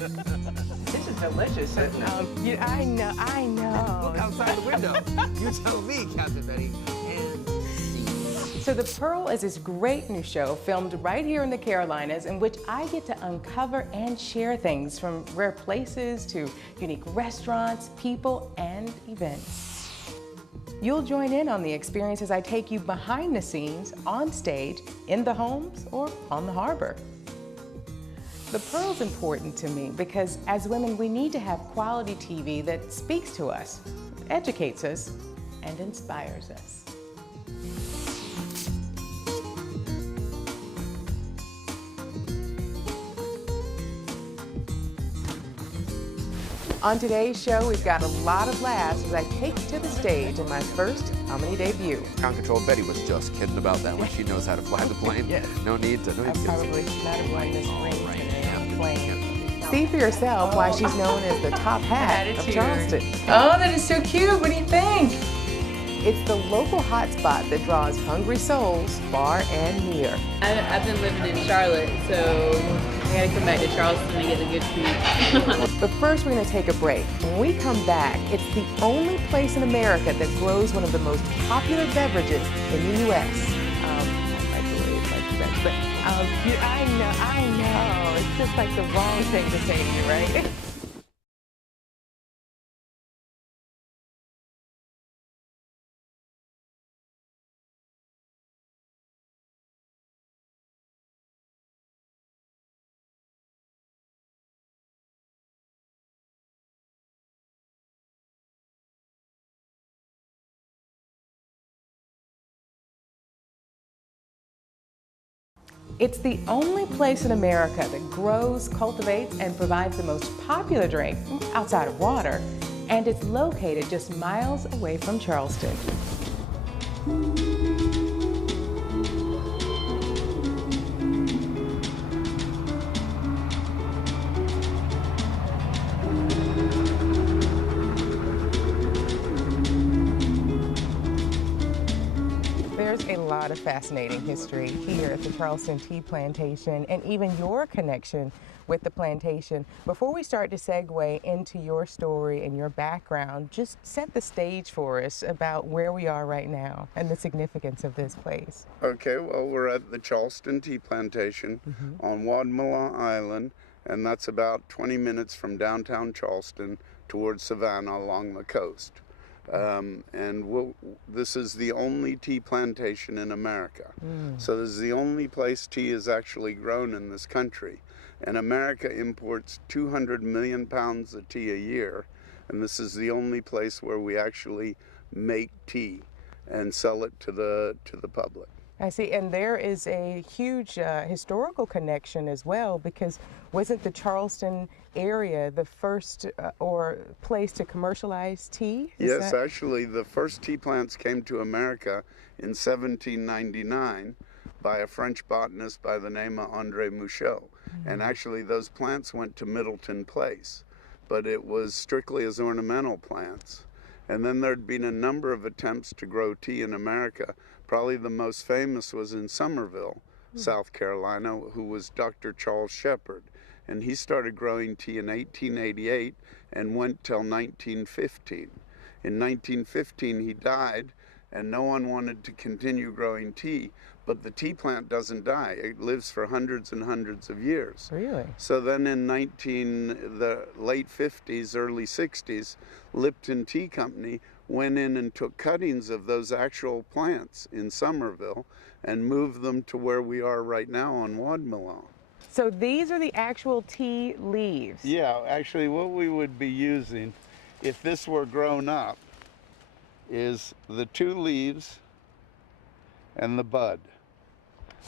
This is delicious. I know. Look outside the window. You tell me, Captain Betty. So The Pearl is this great new show filmed right here in the Carolinas in which I get to uncover and share things from rare places to unique restaurants, people, and events. You'll join in on the experience as I take you behind the scenes, on stage, in the homes, or on the harbor. The Pearl's important to me because as women, we need to have quality TV that speaks to us, educates us, and inspires us. On today's show, we've got a lot of laughs as I take you to the stage in my first Omni debut. Ground Control Betty was just kidding about that when she knows how to fly the plane. Yes. No need to. I probably should not have worn this ring today on the plane. See for yourself why she's known as the top hat of Charleston. Oh, that is so cute. What do you think? It's the local hotspot that draws hungry souls far and near. I've been living in Charlotte, so I gotta come back to Charleston and get the good food. But first, we're gonna take a break. When we come back, it's the only place in America that grows one of the most popular beverages in the U.S. Microwave, but I know. It's just like the wrong thing to say to you, right? It's the only place in America that grows, cultivates, and provides the most popular drink outside of water, and it's located just miles away from Charleston. There's a lot of fascinating history here at the Charleston Tea Plantation and even your connection with the plantation. Before we start to segue into your story and your background, just set the stage for us about where we are right now and the significance of this place. Okay, well, we're at the Charleston Tea Plantation on Wadmalaw Island, and that's about 20 minutes from downtown Charleston towards Savannah along the coast. This is the only tea plantation in America. So this is the only place tea is actually grown in this country. And America imports 200 million pounds of tea a year. And this is the only place where we actually make tea and sell it to the public. I see, and there is a huge historical connection as well, because wasn't the Charleston area the first or place to commercialize tea? Yes, actually, the first tea plants came to America in 1799 by a French botanist by the name of André Mouchot. And actually, those plants went to Middleton Place, but it was strictly as ornamental plants. And then there'd been a number of attempts to grow tea in America. Probably the most famous was in Somerville, South Carolina, who was Dr. Charles Shepherd. And he started growing tea in 1888 and went till 1915. In 1915, he died, and no one wanted to continue growing tea. But the tea plant doesn't die. It lives for hundreds and hundreds of years. Really? So then in the late 50s, early 60s, Lipton Tea Company went in and took cuttings of those actual plants in Somerville and moved them to where we are right now on Wadmalaw. So these are the actual tea leaves? Yeah, actually what we would be using, if this were grown up, is the two leaves and the bud.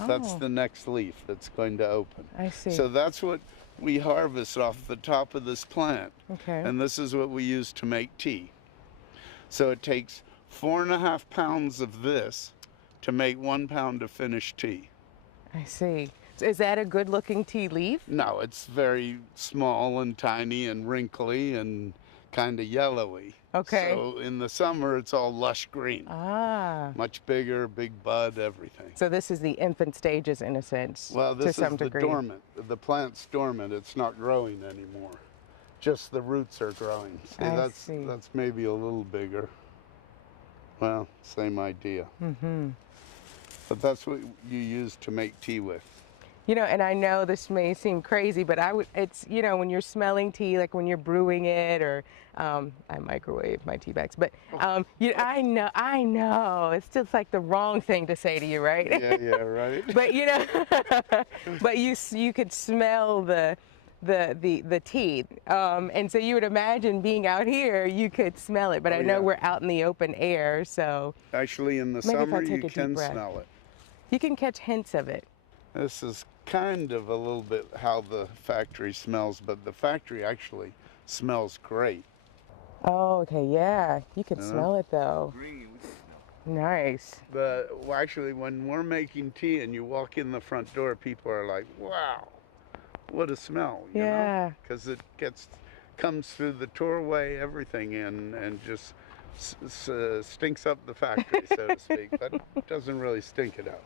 That's the next leaf that's going to open. I see. So that's what we harvest off the top of this plant. Okay. And this is what we use to make tea. So it takes 4.5 pounds of this to make 1 pound of finished tea. I see. So is that a good looking tea leaf? No, it's very small and tiny and wrinkly and kind of yellowy. Okay. So in the summer, it's all lush green. Ah. Much bigger, big bud, everything. So this is the infant stages in a sense. Well, this to some is the degree. dormant. The plant's dormant. It's not growing anymore. Just the roots are growing. See, I that's see. that's maybe a little bigger. Well, same idea. Mm-hmm. But that's what you use to make tea with. You know, and I know this may seem crazy, but it's, you know, when you're smelling tea, like when you're brewing it, or I microwave my tea bags, but I know, it's just like the wrong thing to say to you, right? Yeah, right. But you know, but you could smell the tea, and so you would imagine being out here, you could smell it. But I know we're out in the open air, so Actually, in the maybe if I summer, take you a deep can breath. smell it. You can catch hints of it. This is kind of a little bit how the factory smells, but the factory actually smells great. Oh, okay, yeah. You can Yeah. smell it though. Nice. Well, actually, when we're making tea and you walk in the front door, people are like, "Wow, what a smell!" You Yeah. because it comes through the doorway, everything in, and just stinks up the factory, so to speak. But it doesn't really stink it up.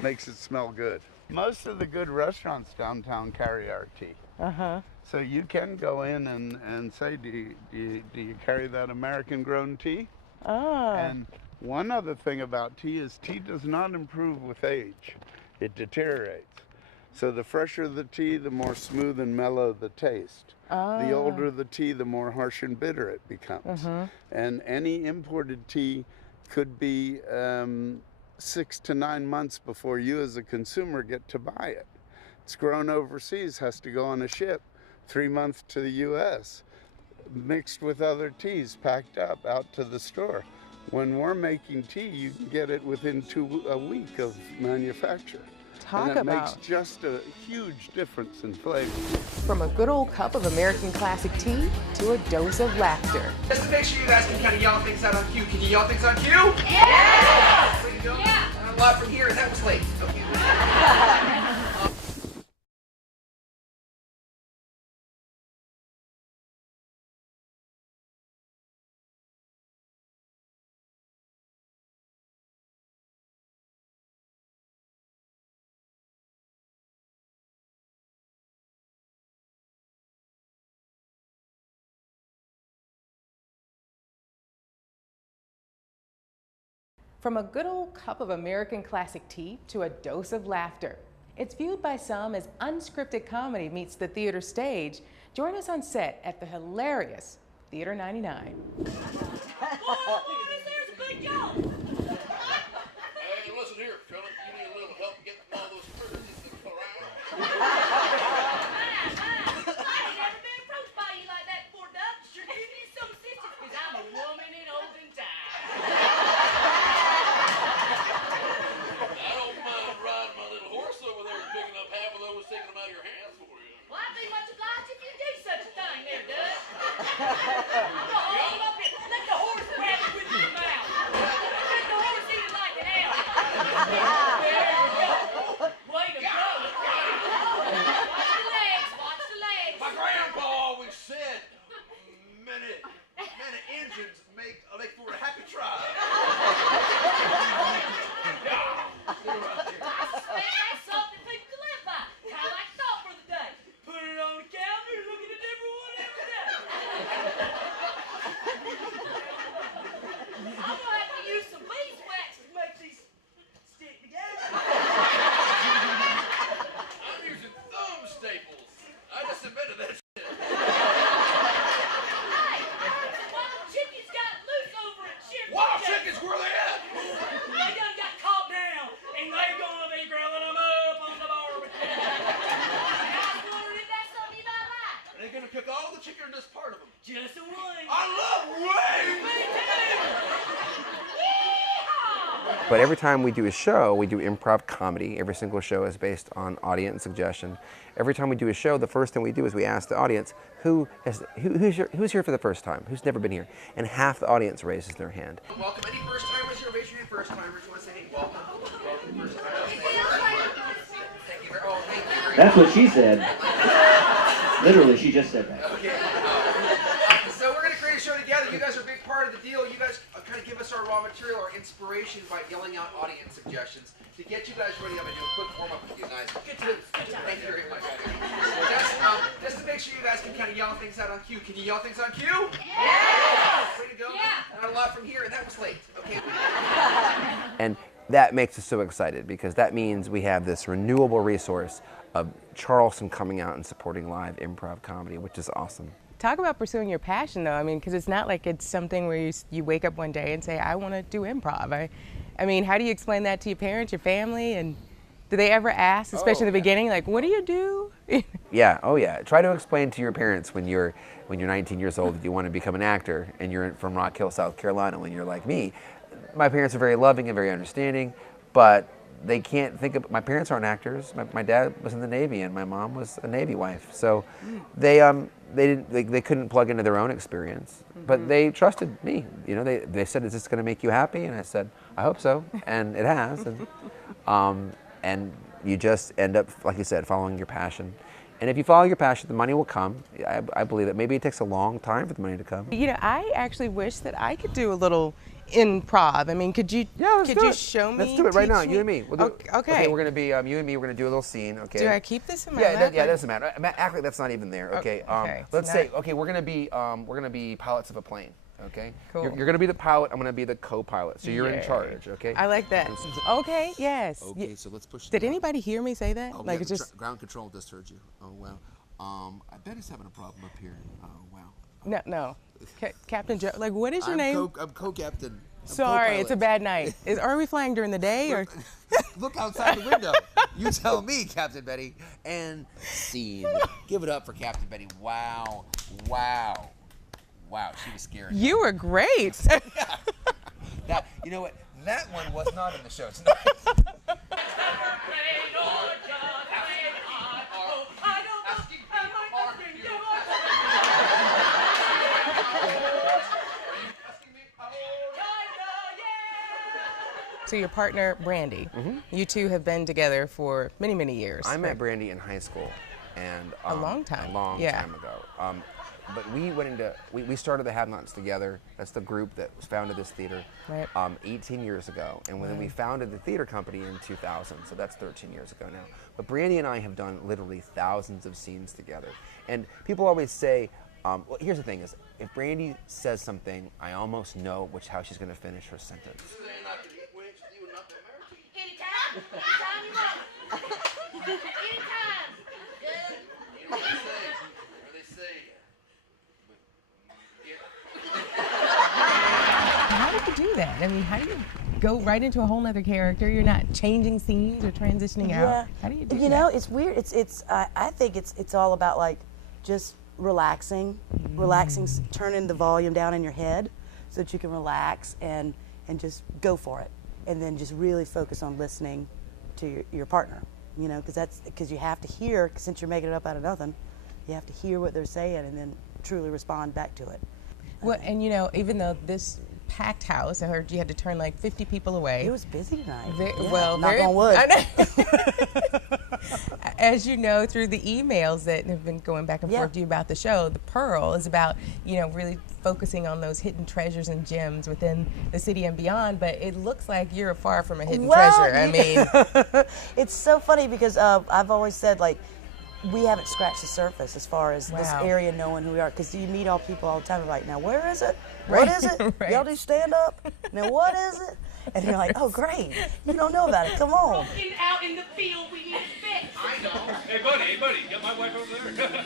Makes it smell good. Most of the good restaurants downtown carry our tea. Uh-huh. So you can go in and say, do you carry that American-grown tea? Oh. And one other thing about tea is tea does not improve with age. It deteriorates. So the fresher the tea, the more smooth and mellow the taste. The older the tea, the more harsh and bitter it becomes. And any imported tea could be 6 to 9 months before you as a consumer get to buy it. It's grown overseas, has to go on a ship, 3 months to the US, mixed with other teas, packed up out to the store. When we're making tea, you can get it within a week of manufacture. Talk and it about. makes just a huge difference in flavor. From a good old cup of American classic tea to a dose of laughter. Just to make sure you guys can kind of yell things out on cue. Can you yell things on cue? Yeah! There you go. Yeah. And a lot from here, and that was late. Okay. From a good old cup of American classic tea to a dose of laughter. It's viewed by some as unscripted comedy meets the theater stage. Join us on set at the hilarious Theater 99. There's a good job. Hey, listen here, fella. You need a little help getting all those critters in the corral. I ain't never been approached by you like that before, Doug. Sure give you some assistance, because I'm a woman in olden times. I don't mind riding my little horse over there and picking up half of those, taking them out of your hands for you. Well, I'd be much obliged if you do such a thing there, Doug. I'm gonna hold him up here. Let the horse grab it with his mouth. Let the horse eat it like an apple. There you go. Way to go. Watch the legs. Watch the legs. My grandpa always said, many engines make for a happy tribe. That's something people can live by. Kind of like thought for the day. Put it on the calendar and look at a different one every day. I'm gonna have to use some beeswax to make these stick together. I'm using thumb staples. I just invented that shit. Hey, some wild chickens got loose over at Chimney. Wild chickens, where they at? They done got caught down, and they gonna be grilling them up on the barbecue. And I was wondering if that's something you might like. They're gonna cook all the chicken or just part of them? Just a wing. I love wings! Me too. Yeehaw! But every time we do a show, we do improv comedy. Every single show is based on audience suggestion. Every time we do a show, the first thing we do is we ask the audience, who's here for the first time? Who's never been here? And half the audience raises their hand. Welcome. Any first timers here? Raise your hand, first timers. You want to say, hey, welcome? Welcome, first timers. Thank you very much. Oh, thank you very much. That's what she said. Literally, she just said that. Okay. So we're going to you guys are a big part of the deal. You guys kind of give us our raw material, our inspiration by yelling out audience suggestions to get you guys ready. I'm going to do a quick warm up with you guys. Good job. Thank you very much. Just to make sure you guys can kind of yell things out on cue. Can you yell things on cue? Yeah! Way to go. Yeah. Not a lot from here, and that was late. Okay. And that makes us so excited because that means we have this renewable resource of Charleston coming out and supporting live improv comedy, which is awesome. Talk about pursuing your passion, though. I mean, because it's not like it's something where you wake up one day and say, I want to do improv. I mean, how do you explain that to your parents, your family, and do they ever ask, especially in the beginning, like, what do you do? Yeah, oh yeah. Try to explain to your parents when you're 19 years old that you want to become an actor and you're from Rock Hill, South Carolina, when you're like me. My parents are very loving and very understanding, but they can't think of, my parents aren't actors. My dad was in the Navy and my mom was a Navy wife. So they couldn't plug into their own experience, but they trusted me. You know, they said, is this going to make you happy? And I said, I hope so. And it has. And you just end up, like you said, following your passion. And if you follow your passion, the money will come. I believe that maybe it takes a long time for the money to come. You know, I actually wish that I could do a little improv. I mean, could you show me? Let's do it right now, teach you and me. We'll do okay. We're gonna be you and me. We're gonna do a little scene. Okay. Do I keep this in my lap? lap? Yeah, that doesn't matter. Actually, that's not even there. Okay. Okay. Let's say we're gonna be pilots of a plane. Okay. Cool. You're gonna be the pilot. I'm gonna be the co-pilot. So you're in charge. Okay. I like that. Okay. Yes. Okay. So let's push. Did anybody hear me say that? Oh, like yeah, it's just ground control just heard you. Oh wow. I bet he's having a problem up here. Oh wow. no. Captain Joe. Like, what is your name? I'm co-captain. Sorry, it's a bad night. Are we flying during the day or? Look outside the window. You tell me, Captain Betty. And scene. Give it up for Captain Betty. Wow. Wow. Wow, she was scary. You were great. That, you know what? That one was not in the show tonight. So your partner, Brandy, you two have been together for many, many years. I met Brandy in high school, and a long time. A long time ago. But we started the Have-Nots together. That's the group that founded this theater 18 years ago. And when we founded the theater company in 2000, so that's 13 years ago now. But Brandy and I have done literally thousands of scenes together. And people always say, well, here's the thing is, if Brandy says something, I almost know how she's going to finish her sentence. Anytime you want. Anytime. You know what they say? How do you do that? I mean, how do you go right into a whole other character? You're not changing scenes or transitioning out. How do you do that? You know, it's weird. I think it's all about like just relaxing, turning the volume down in your head so that you can relax and just go for it. And then just really focus on listening to your partner, you know, because you have to hear, since you're making it up out of nothing, you have to hear what they're saying and then truly respond back to it. Well, and you know, even though this packed house, I heard you had to turn like 50 people away. It was busy tonight. Knock on wood. As you know, through the emails that have been going back and forth to you about the show, The Pearl is about, you know, really focusing on those hidden treasures and gems within the city and beyond, but it looks like you're far from a hidden treasure. I mean, it's so funny because I've always said, like, we haven't scratched the surface as far as this area knowing who we are, because you meet all people all the time like, now where is it? What is it? Y'all do stand up? Now what is it? And you're like, oh great, you don't know about it, come on. Walking out in the field, we need fix. I know. Hey buddy, get my wife over there.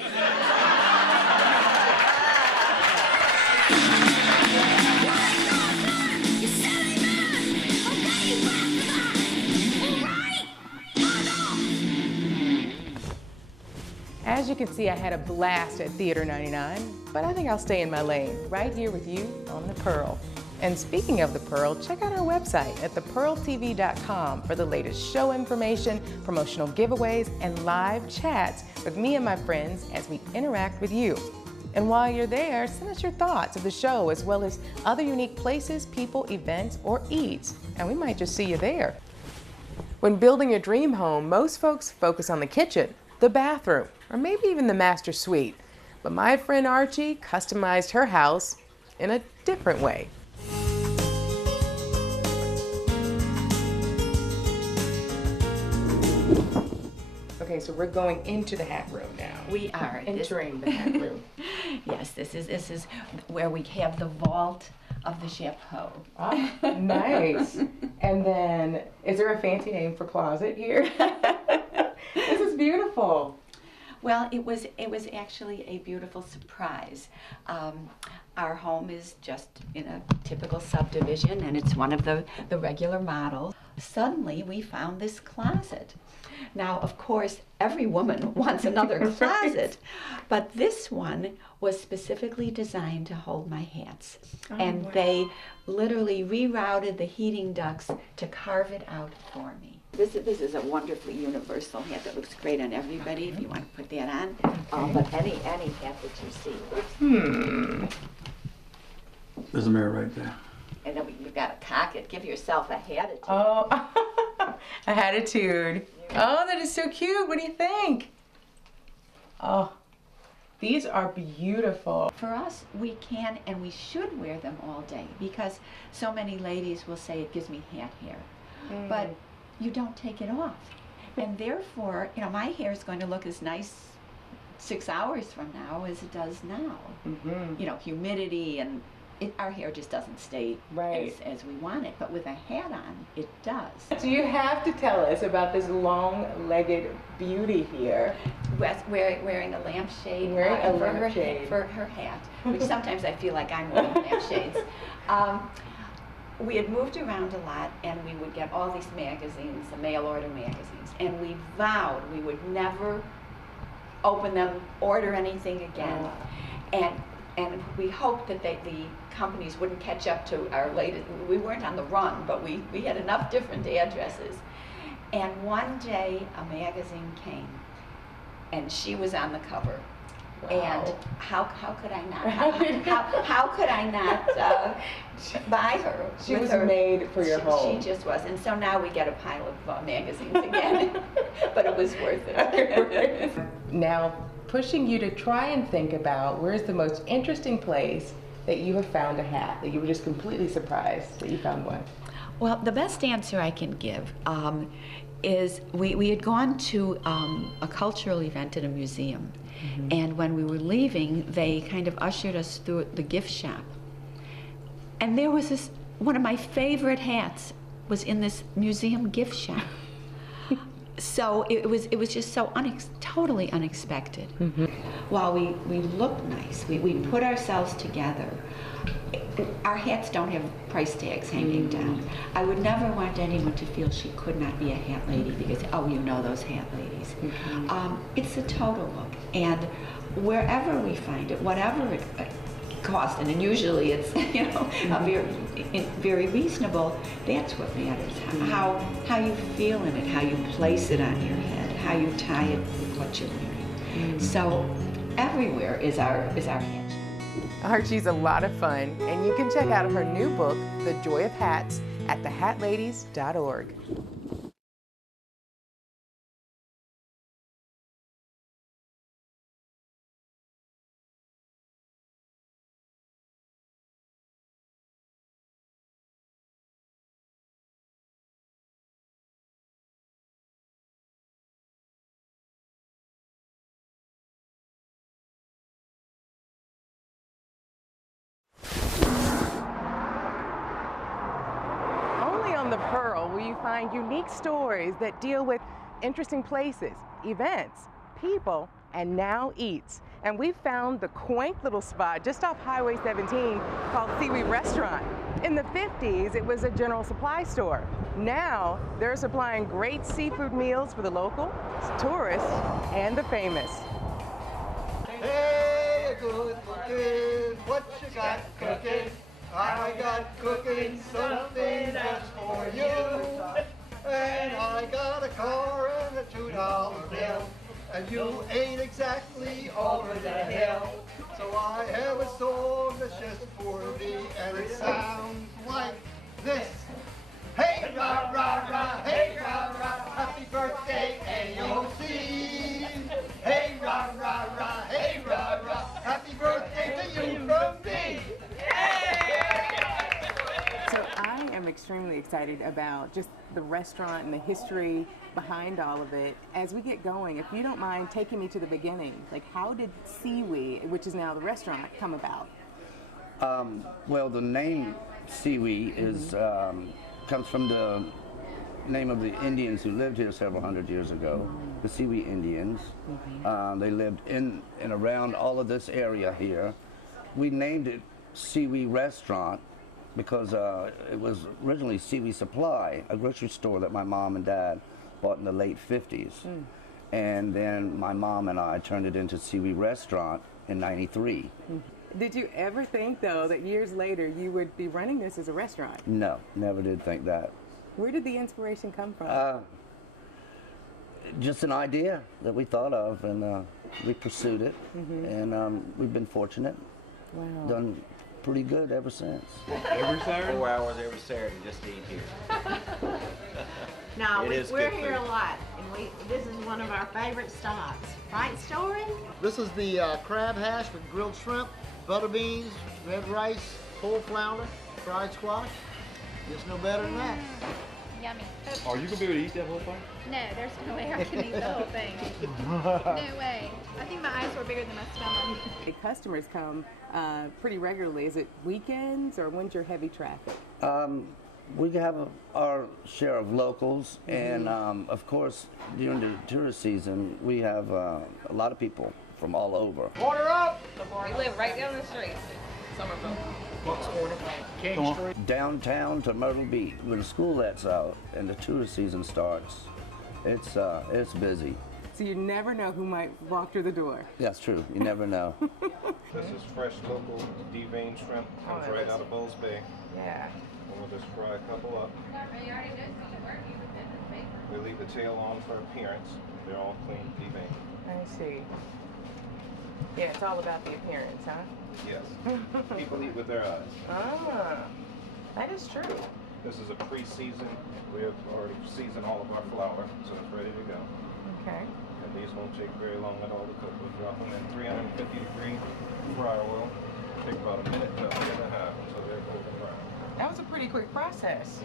as you can see, I had a blast at Theater 99, but I think I'll stay in my lane, right here with you on The Pearl. And speaking of The Pearl, check out our website at thepearltv.com for the latest show information, promotional giveaways, and live chats with me and my friends as we interact with you. And while you're there, send us your thoughts of the show as well as other unique places, people, events, or eats, and we might just see you there. When building your dream home, most folks focus on the kitchen, the bathroom, or maybe even the master suite. But my friend Archie customized her house in a different way. Okay, so we're going into the hat room now. We are Entering the hat room. Yes, this is where we have the vault of the chapeau. Oh, nice. And then, is there a fancy name for closet here? This is beautiful. Well, it was actually a beautiful surprise. Our home is just in a typical subdivision, and it's one of the regular models. Suddenly, we found this closet. Now, of course, every woman wants another closet, but this one was specifically designed to hold my hats. And they literally rerouted the heating ducts to carve it out for me. This is a wonderfully universal hat that looks great on everybody if you want to put that on. But any hat that you see. There's a mirror right there. And then you've got to cock it. Give yourself a attitude. Oh, a attitude. Oh, that is so cute. What do you think? Oh, these are beautiful. For us, we can and we should wear them all day because so many ladies will say it gives me hat hair. But you don't take it off. And therefore, you know, my hair is going to look as nice 6 hours from now as it does now. You know, humidity and our hair just doesn't stay as we want it, but with a hat on, it does. So you have to tell us about this long-legged beauty here. Wearing a lampshade for her hat, which sometimes I feel like I'm wearing lampshades. We had moved around a lot, and we would get all these magazines, the mail-order magazines, and we vowed we would never open them, order anything again. And we hoped that the companies wouldn't catch up to our latest. We weren't on the run, but we had enough different addresses. And one day a magazine came, and she was on the cover. Wow. And how could I not? How could I not buy her? She was made for your home. She just was. And so now we get a pile of magazines again, but it was worth it. Now, pushing you to try and think about where's the most interesting place that you have found a hat, that you were just completely surprised that you found one. Well, the best answer I can give is we had gone to a cultural event at a museum. And when we were leaving, they kind of ushered us through the gift shop. And there was this, one of my favorite hats was in this museum gift shop. So it was just so totally unexpected. While we looked nice, we put ourselves together. Our hats don't have price tags hanging down. I would never want anyone to feel she could not be a hat lady because, oh, you know those hat ladies. It's a total look. And wherever we find it, whatever it costs, and usually it's, you know, very reasonable, that's what matters. How you feel in it, how you place it on your head, how you tie it with what you're wearing. So everywhere is our hat. Archie's a lot of fun, and you can check out her new book, The Joy of Hats, at thehatladies.org. On the Pearl, where you find unique stories that deal with interesting places, events, people, and now eats. And we found the quaint little spot just off Highway 17 called Seaweed Restaurant. In the 50s, it was a general supply store. Now, they're supplying great seafood meals for the local, tourists, and the famous. Hey, good looking, what you got cooking? I got cooking something that's for you. And I got a car and a $2 bill. And you ain't exactly over the hill. So I have a song that's just for me. And it sounds like this. Hey, rah, rah, rah, hey, rah, rah, happy birthday, AOC. Hey, rah, rah, rah, hey, rah, rah, happy birthday to you from me. extremely excited about just the restaurant and the history behind all of it. As we get going, if you don't mind taking me to the beginning, like how did Sewee, which is now the restaurant, come about? Well, the name Sewee is comes from the name of the Indians who lived here several hundred years ago, the Sewee Indians. They lived in and around all of this area here. We named it Sewee Restaurant because it was originally Sewee Supply, a grocery store that my mom and dad bought in the late 50s. And then my mom and I turned it into Sewee Restaurant in '93. Did you ever think, though, that years later you would be running this as a restaurant? No, never did think that. Where did the inspiration come from? Just an idea that we thought of, and we pursued it, and we've been fortunate. Wow. Done pretty good ever since. Every Saturday? 4 hours every Saturday just to eat here. No, It is we're good here food. a lot, and this is one of our favorite stops. Right, Story? This is the crab hash with grilled shrimp, butter beans, red rice, whole flounder, fried squash. Gets no better than that. Yummy. Are you gonna be able to eat that whole thing? No, there's no way I can eat the whole thing. No way. I think my eyes were bigger than my stomach. The customers come pretty regularly. Is it weekends or when's your heavy traffic? We have our share of locals, and of course, during the tourist season, we have a lot of people from all over. Order up! We live right down the street, Somerville. King Street. Downtown to Myrtle Beach, when the school lets out and the tourist season starts, it's busy. So you never know who might walk through the door. That's true. You never know. This is fresh local deveined shrimp. Comes right out of Bowles Bay. Yeah. And we'll just fry a couple up. We leave the tail on for appearance. They're all clean, deveined. I see. Yeah, it's all about the appearance, huh? Yes. People eat with their eyes. Ah, that is true. This is a pre-seasoned. We have already seasoned all of our flour, so it's ready to go. Okay. And these won't take very long at all to cook. We'll drop them in 350-degree fryer oil. Take about a minute to a minute and a half until they're golden brown. That was a pretty quick process.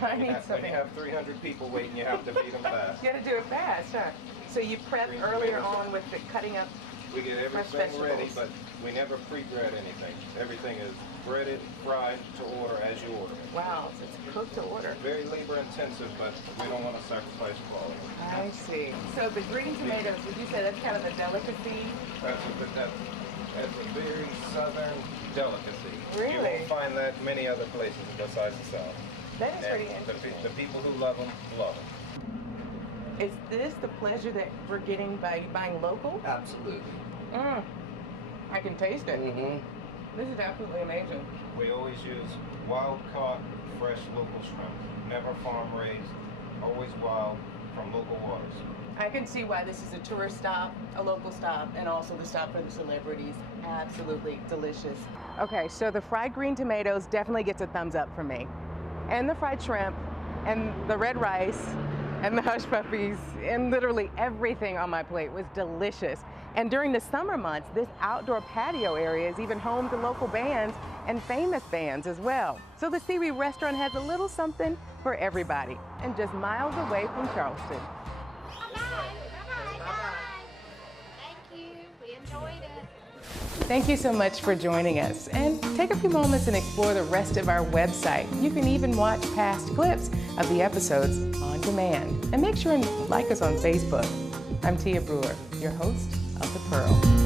I When need you have something. 300 people waiting, you have to feed them fast. You gotta do it fast, huh? So you prep earlier on with the cutting up. We get fresh everything ready, vegetables. but we never pre-bread anything. Everything is breaded, fried to order as you order. Wow, so it's cooked to order. Very labor intensive, but we don't want to sacrifice quality. I see. So the green tomatoes, would you say that's kind of a delicacy? That's a very southern delicacy. You Really? won't find that many other places besides the South. That is pretty And interesting. the people who love them, love them. Is this the pleasure that we're getting by buying local? Absolutely. I can taste it. This is absolutely amazing. We always use wild-caught, fresh local shrimp. Never farm-raised, always wild from local waters. I can see why this is a tourist stop, a local stop, and also the stop for the celebrities. Absolutely delicious. Okay, so the fried green tomatoes definitely gets a thumbs up from me. And the fried shrimp, and the red rice, and the hush puppies, and literally everything on my plate was delicious. And during the summer months, this outdoor patio area is even home to local bands and famous bands as well. So the Sewee Restaurant has a little something for everybody, and just miles away from Charleston. Thank you. We enjoyed it. Thank you so much for joining us, and take a few moments and explore the rest of our website. You can even watch past clips of the episodes on demand. And make sure and like us on Facebook. I'm Tia Brewer, your host of The Pearl.